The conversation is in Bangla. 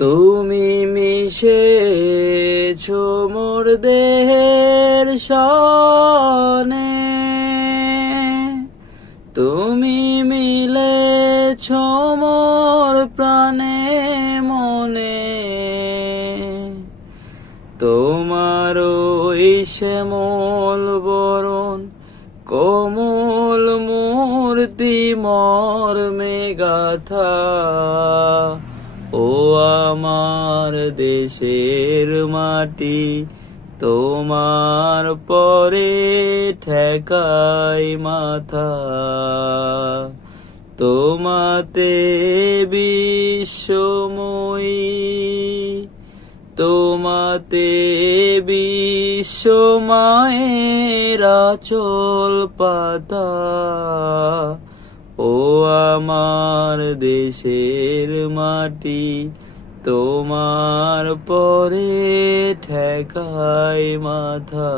তুমি মিশেছ মোর দেহের সনে। তুমি মিলেছ মোর প্রাণে মনে। তোমার ওই শ্যামল বরণ, কোমল মূর্তি মর্মে গাথা আমার দেশের মাটি, তোমার পরে ঠেকাই মাথা। তোমাতে বিশ্বময়ী, তোমাতে বিশ্বমায়ের চল পাতা। ও আমার দেশের মাটি তোমার পরে ঠেকাই মাথা।